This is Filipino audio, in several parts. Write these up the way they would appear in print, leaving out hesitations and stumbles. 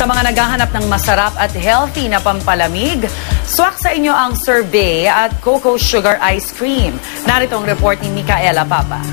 Sa mga naghahanap ng masarap at healthy na pampalamig, swak sa inyo ang sorbet at cocoa sugar ice cream. Narito ang report ni Micaela Papa.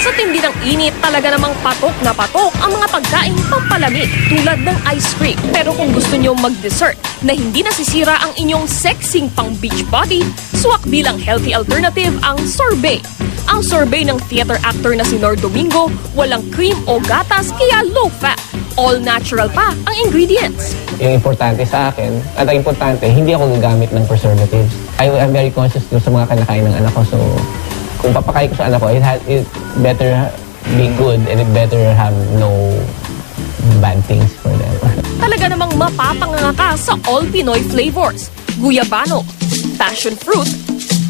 Sa tindi ng init, talaga namang patok na patok ang mga pagkaing pampalamig tulad ng ice cream. Pero kung gusto nyo mag-dessert na hindi nasisira ang inyong sexing pang beach body, swak bilang healthy alternative ang sorbet. Ang sorbet ng theater actor na si Nor Domingo, walang cream o gatas kaya low fat. All natural pa ang ingredients. Yung importante sa akin, at ang importante, hindi ako gagamit ng preservatives. I'm very conscious sa mga kinakain ng anak ko. So, kung papakain ko sa anak ko, it better be good and it better have no bad things for them. Talaga namang mapapanganga ka sa all Pinoy flavors. Guyabano, passion fruit,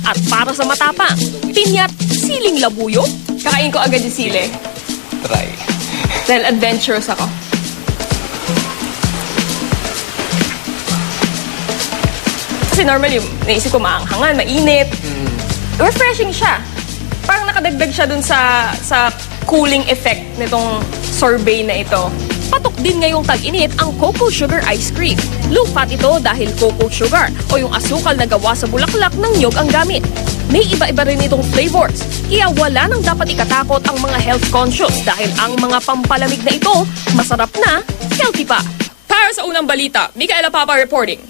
at para sa matapang, pinyat, siling labuyo. Kakain ko agad yung sili. Try. Dahil adventurous ako. Kasi normally, naisip ko maanghangan, mainit. Refreshing siya. Parang nakadagdag siya dun sa cooling effect nitong sorbet na ito. Patok din ngayong tag-init ang cocoa sugar ice cream. Low fat ito dahil cocoa sugar o yung asukal na gawa sa bulaklak ng niyog ang gamit. May iba-iba rin itong flavors, kaya wala nang dapat ikatakot ang mga health conscious dahil ang mga pampalamig na ito, masarap na, healthy pa. Para sa unang balita, Micaela Papa reporting.